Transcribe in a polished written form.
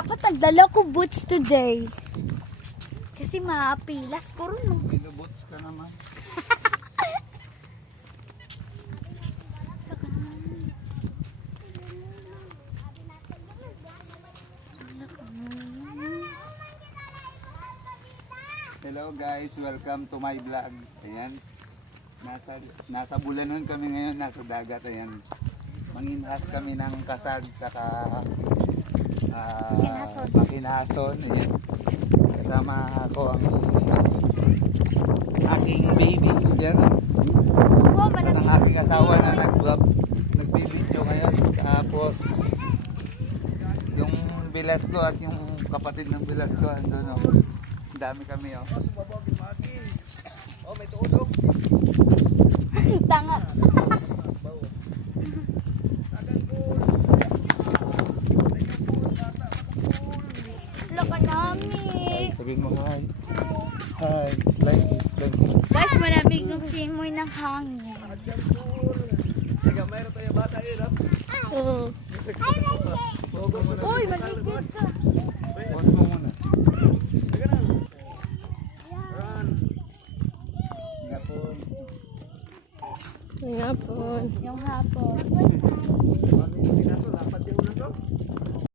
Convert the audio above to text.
Dapat nagdala ko boots today. Kasi maapilas ko rin. Binubots ka naman. Hello guys, welcome to my vlog. Ayan. Nasa Bulanon kami ngayon, nasa dagat. Ayan. Manginhas kami ng kasag saka Makinhason. Ayan. Kasama ako ang aking baby. Ayan. At ang aking asawa na nagbibidyo ngayon. Tapos yung Velasco at yung kapatid ng Velasco andun. Oh. Dami kami oh. Oh, may tuulog. Tanga. Laka namin. Sabihin mo hi. Hi. Like this. Guys, malamig nung simoy ng hangin. Sige, mayroon tayo bata yun. Oo. Uy, maligid ka. Pause mo muna. Sige na. Run. Yung hapon.